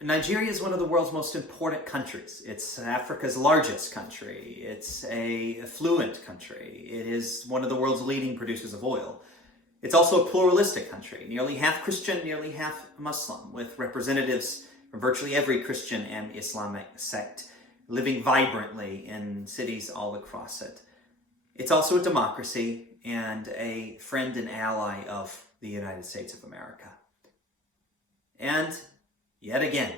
Nigeria is one of the world's most important countries. It's Africa's largest country. It's a affluent country. It is one of the world's leading producers of oil. It's also a pluralistic country, nearly half Christian, nearly half Muslim, with representatives from virtually every Christian and Islamic sect living vibrantly in cities all across it. It's also a democracy and a friend and ally of the United States of America. And yet again,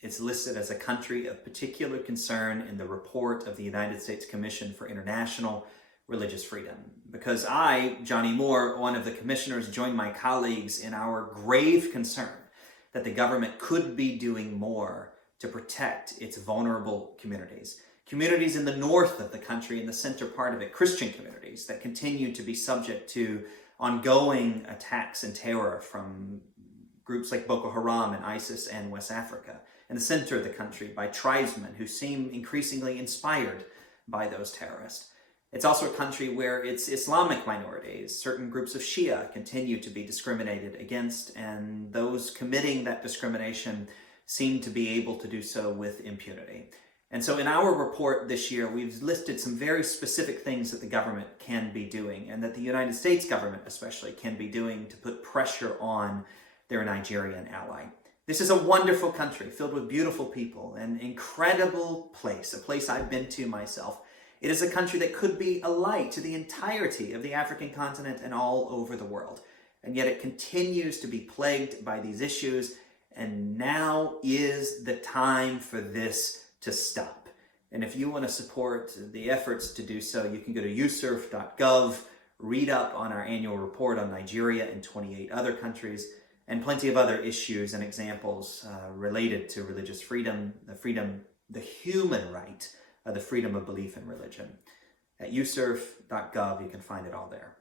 it's listed as a country of particular concern in the report of the United States Commission for International Religious Freedom. Because I, Johnnie Moore, one of the commissioners, joined my colleagues in our grave concern that the government could be doing more to protect its vulnerable communities. Communities in the north of the country, in the center part of it, Christian communities that continue to be subject to ongoing attacks and terror from groups like Boko Haram and ISIS and West Africa. In the center of the country by tribesmen who seem increasingly inspired by those terrorists. It's also a country where its Islamic minorities, certain groups of Shia, continue to be discriminated against, and those committing that discrimination seem to be able to do so with impunity. And so in our report this year, we've listed some very specific things that the government can be doing, and that the United States government especially can be doing to put pressure on their Nigerian ally. This is a wonderful country filled with beautiful people, an incredible place, a place I've been to myself. It is a country that could be a light to the entirety of the African continent and all over the world. And yet it continues to be plagued by these issues, and now is the time for this to stop. And if you want to support the efforts to do so, you can go to USCIRF.gov, read up on our annual report on Nigeria and 28 other countries, and plenty of other issues and examples related to religious freedom, the human right, the freedom of belief in religion. At uscirf.gov, you can find it all there.